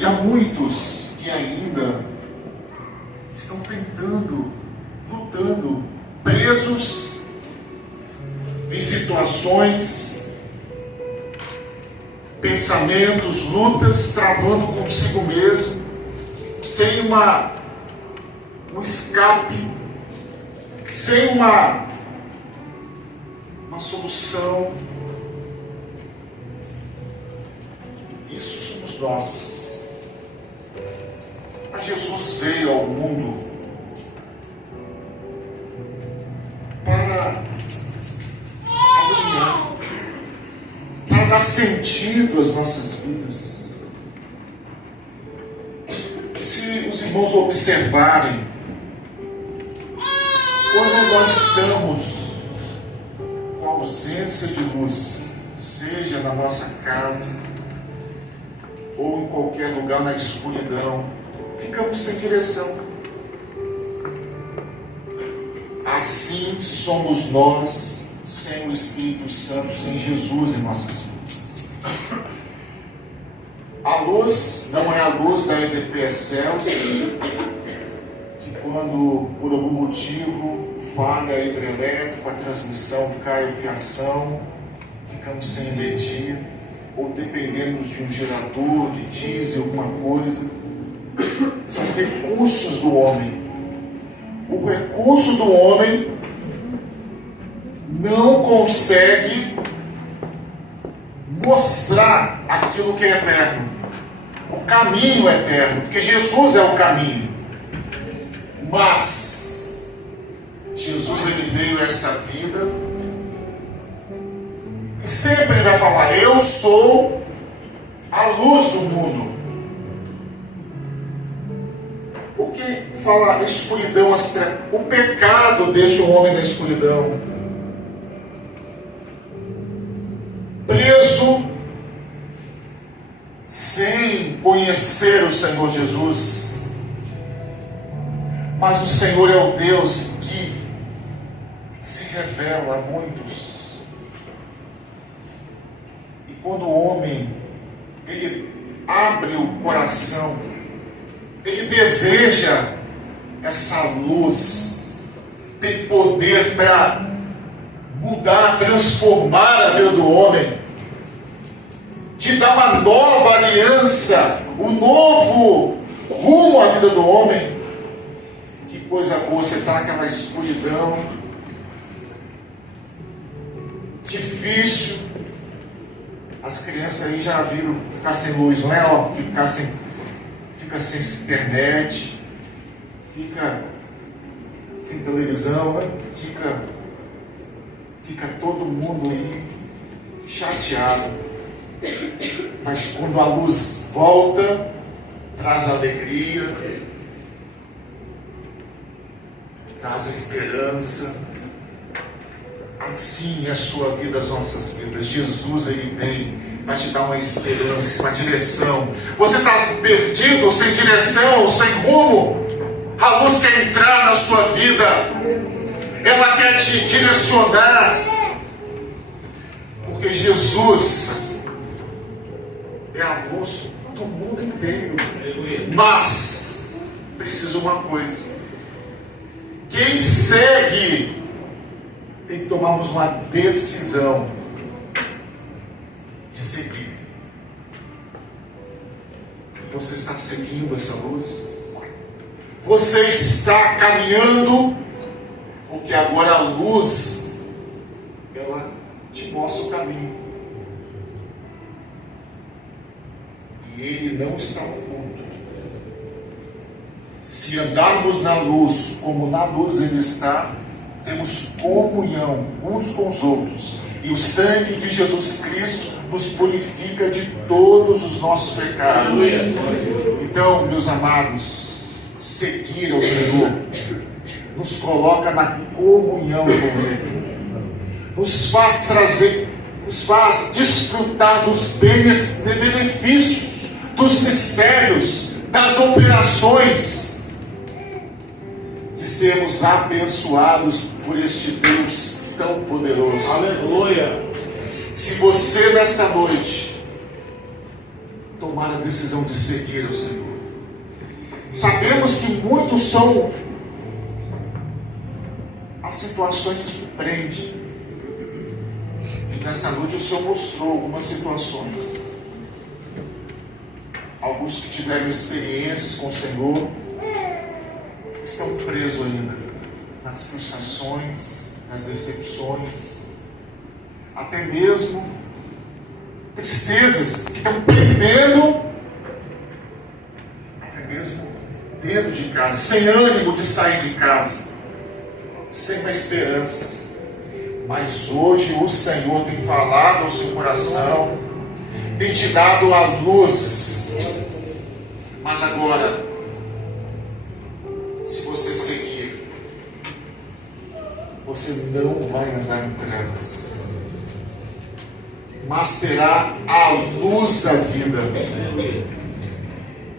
E há muitos que ainda estão tentando, lutando, presos em situações, pensamentos, lutas, travando consigo mesmo, sem um escape, sem uma solução. Isso somos nós. Mas Jesus veio ao mundo para alinhar, para dar sentido às nossas vidas. E se os irmãos observarem, quando nós estamos com ausência de luz, seja na nossa casa ou em qualquer lugar na escuridão, ficamos sem direção. Assim somos nós sem o Espírito Santo, sem Jesus em nossas vidas. A luz não é a luz da EDP Excelsior, que quando por algum motivo falha hidrelétrico, a transmissão cai a fiação, ficamos sem energia, ou dependemos de um gerador, de diesel, alguma coisa. São recursos do homem. O recurso do homem não consegue mostrar aquilo que é eterno, o caminho eterno, porque Jesus é o caminho. Mas Jesus, ele veio a esta vida e sempre vai falar: eu sou a luz do mundo. Porque fala escuridão, as trevas, o pecado deixa o homem na escuridão, preso, sem conhecer o Senhor Jesus. Mas o Senhor é o Deus que se revela a muitos. E quando o homem ele abre o coração, ele deseja essa luz, tem poder para mudar, transformar a vida do homem, de dar uma nova aliança, um novo rumo à vida do homem. Que coisa boa, você está naquela escuridão, difícil. As crianças aí já viram ficar sem luz, não é? Fica sem internet, fica sem televisão, né? Fica todo mundo aí chateado. Mas quando a luz volta, traz alegria, traz a esperança. Assim é a sua vida, as nossas vidas. Jesus, ele vem para te dar uma esperança, uma direção. Você está perdido, sem direção, sem rumo? A luz quer entrar na sua vida, ela quer te direcionar, porque Jesus é a luz do mundo inteiro. Mas precisa uma coisa: quem segue tem que tomarmos uma decisão de seguir. Você está seguindo essa luz? Você está caminhando? Porque agora a luz, ela te mostra o caminho. E ele não está oculto. Se andarmos na luz, como na luz ele está, temos comunhão uns com os outros. E o sangue de Jesus Cristo nos purifica de todos os nossos pecados. Então, meus amados, seguir ao Senhor nos coloca na comunhão com Ele, nos faz desfrutar dos benefícios, dos mistérios, das operações, de sermos abençoados por este Deus tão poderoso. Aleluia! Se você nesta noite tomar a decisão de seguir ao Senhor. Sabemos que muitos são as situações que prendem. E nessa noite o Senhor mostrou algumas situações. Alguns que tiveram experiências com o Senhor estão presos ainda nas frustrações, nas decepções, até mesmo tristezas que estão prendendo, até mesmo dentro de casa, sem ânimo de sair de casa, sem uma esperança. Mas hoje o Senhor tem falado ao seu coração, tem te dado a luz. Mas agora, se você seguir, você não vai andar em trevas, mas terá a luz da vida.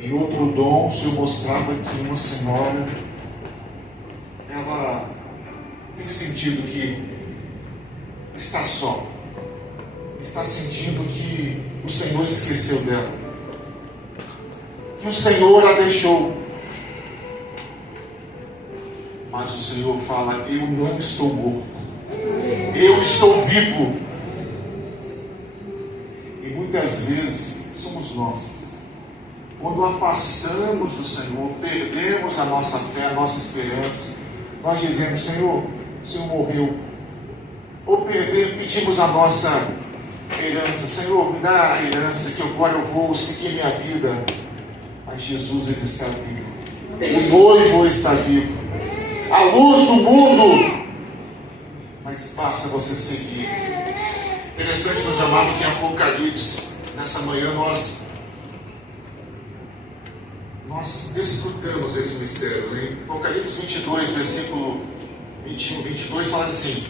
E outro dom, o Senhor mostrava que uma senhora, ela tem sentido que está só, está sentindo que o Senhor esqueceu dela, que o Senhor a deixou. Mas o Senhor fala: eu não estou morto, eu estou vivo. E muitas vezes somos nós, quando afastamos do Senhor, perdemos a nossa fé, a nossa esperança, nós dizemos: Senhor, o Senhor morreu. Ou pedimos a nossa herança: Senhor, me dá a herança, que agora eu vou seguir minha vida. Mas Jesus, Ele está vivo, o noivo está vivo, a luz do mundo. Mas basta você seguir. Interessante, meus amados, que em Apocalipse, nessa manhã, nós desfrutamos esse mistério, né? Apocalipse 22, versículo 21, 22, fala assim: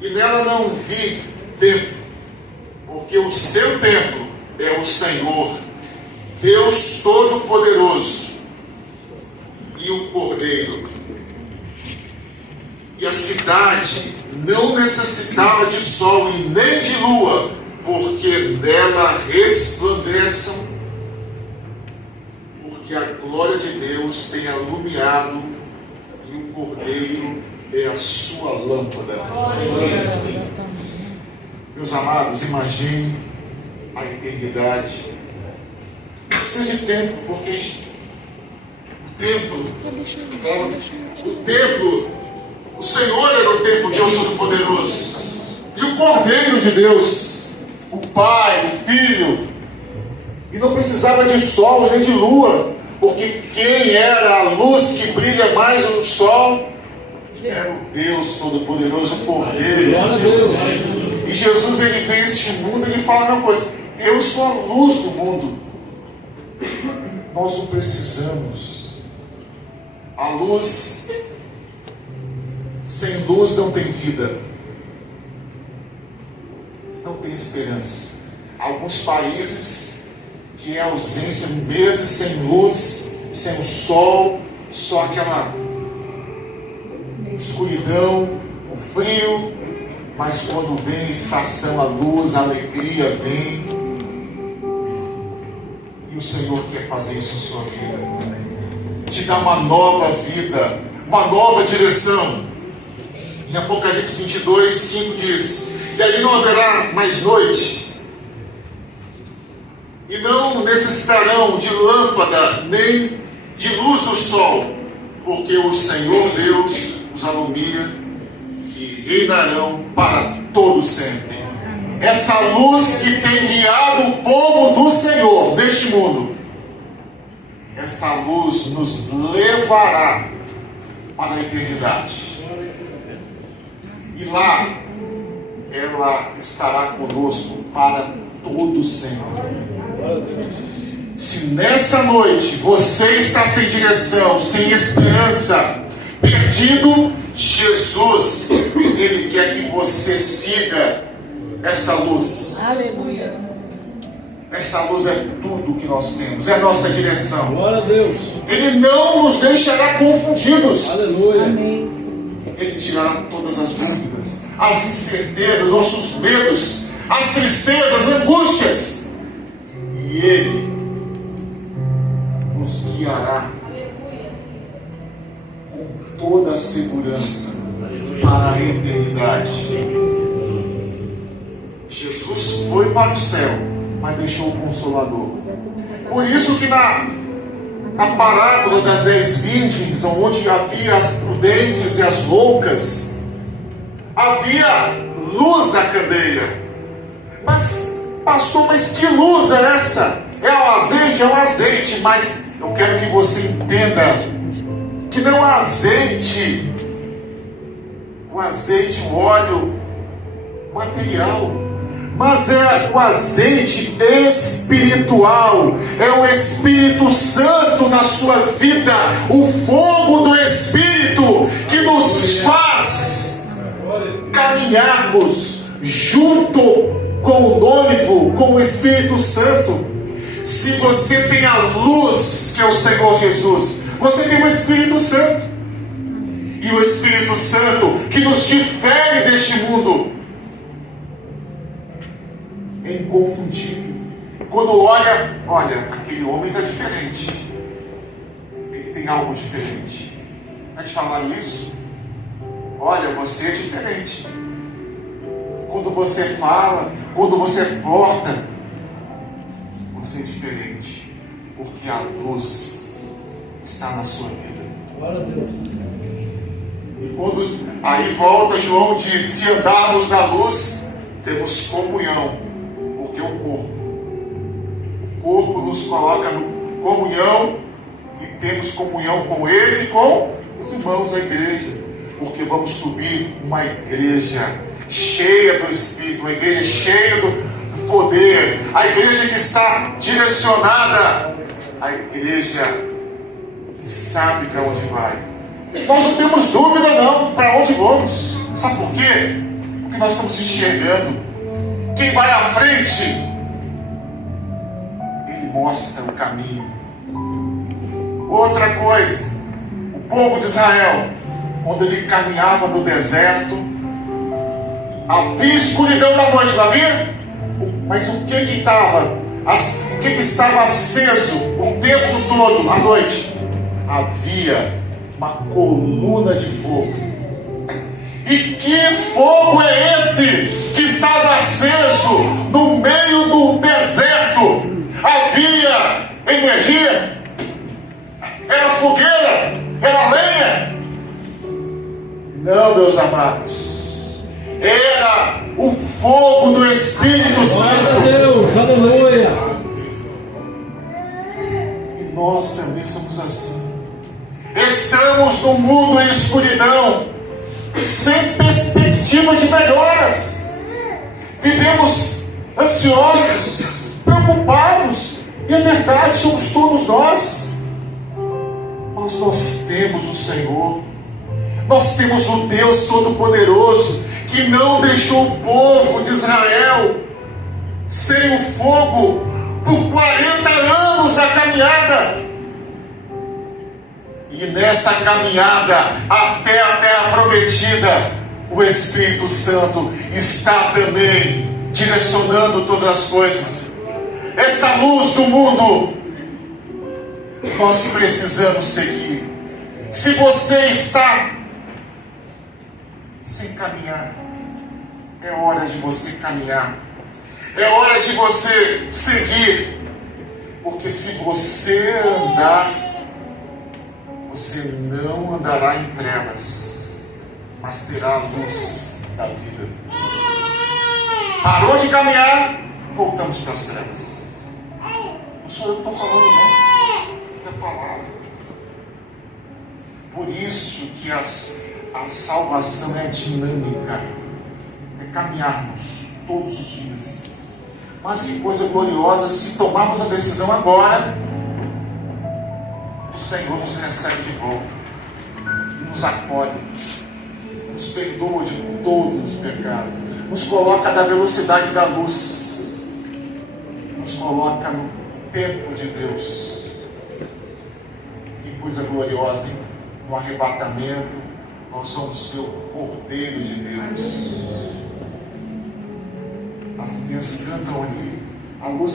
e nela não vi tempo, porque o seu templo é o Senhor, Deus Todo-Poderoso, e o Cordeiro. E a cidade não necessitava de sol e nem de lua, porque nela resplandeçam, porque a glória de Deus tem alumiado, e o Cordeiro é a sua lâmpada. Meus amados, imaginem a eternidade. Não precisa de tempo, porque o templo, o Senhor era o templo, Deus Todo-Poderoso, e o Cordeiro de Deus, o Pai, o Filho, e não precisava de sol nem de lua, porque quem era a luz que brilha mais no sol era o Deus Todo-Poderoso, o Cordeiro de Deus. E Jesus, Ele veio a este mundo e Ele fala uma coisa: eu sou a luz do mundo. Nós não precisamos. A luz, sem luz não tem vida, não tem esperança. Alguns países que é a ausência, meses sem luz, sem o sol, só aquela escuridão, o frio. Mas quando vem a estação, a luz, a alegria vem. E o Senhor quer fazer isso em sua vida, te dar uma nova vida, uma nova direção. Em Apocalipse 22, 5 diz: e ali não haverá mais noite, e não necessitarão de lâmpada, nem de luz do sol, porque o Senhor Deus os alumia, e reinarão para todo sempre. Essa luz que tem guiado o povo do Senhor neste mundo, essa luz nos levará para a eternidade. E lá, ela estará conosco para todo sempre. Se nesta noite você está sem direção, sem esperança, perdido, Jesus, Ele quer que você siga essa luz. Aleluia. Essa luz é tudo que nós temos, é a nossa direção. Glória a Deus. Ele não nos deixará confundidos. Aleluia. Amém. Ele tirará todas as dúvidas, as incertezas, nossos medos, as tristezas, as angústias. E Ele nos guiará com toda a segurança para a eternidade. Jesus foi para o céu, mas deixou o Consolador. Por isso que na parábola das 10 virgens, onde havia as prudentes e as loucas, havia luz na candeia. Mas, pastor, mas que luz é essa? É o azeite? É o azeite. Mas eu quero que você entenda que não é azeite, o azeite, o óleo material, mas é o azeite espiritual, é o Espírito Santo na sua vida, o fogo do Espírito que nos faz caminharmos junto com o noivo, com o Espírito Santo. Se você tem a luz, que é o Senhor Jesus, você tem o Espírito Santo, e o Espírito Santo que nos difere deste mundo é inconfundível. Quando olha, aquele homem está diferente, ele tem algo diferente. Já te falaram isso? Olha, você é diferente. Quando você fala, quando você porta, você é diferente, porque a luz está na sua vida. Glória a Deus. E quando aí volta, João diz: se andarmos na luz, temos comunhão, porque o corpo nos coloca em comunhão, e temos comunhão com Ele e com os irmãos da igreja, porque vamos subir uma igreja cheia do Espírito, uma igreja cheia do poder, a igreja que está direcionada, a igreja que sabe para onde vai. Nós não temos dúvida não para onde vamos. Sabe por quê? Porque nós estamos enxergando. Quem vai à frente, ele mostra o caminho. Outra coisa, o povo de Israel, quando ele caminhava no deserto, havia escuridão da noite, não havia? Mas o que estava aceso o tempo todo à noite? Havia uma coluna de fogo. E que fogo é esse que estava aceso no meio do deserto? Havia energia? Era fogueira? Era lenha? Não, meus amados, era o fogo do Espírito Santo. Deus, aleluia. E nós também somos assim. Estamos num mundo em escuridão, sem perspectiva de melhoras. Vivemos ansiosos, preocupados, e é verdade, somos todos nós. Mas nós temos o Senhor, nós temos o Deus Todo-Poderoso, que não deixou o povo de Israel sem o fogo por 40 anos na caminhada. E nessa caminhada até a terra prometida, o Espírito Santo está também direcionando todas as coisas. Esta luz do mundo, nós precisamos seguir. Se você está sem caminhar, é hora de você caminhar, é hora de você seguir, porque se você andar, você não andará em trevas, mas terá a luz da vida. Parou de caminhar, voltamos para as trevas. Não sou eu que estou falando, não. É a palavra. Por isso que a salvação é dinâmica. É caminharmos todos os dias. Mas que coisa gloriosa se tomarmos a decisão agora. O Senhor nos recebe de volta, nos acolhe, nos perdoa de todos os pecados, nos coloca na velocidade da luz, nos coloca no tempo de Deus. Que coisa gloriosa, hein? No arrebatamento, nós somos o Cordeiro de Deus. As minhas cantam ali, a luz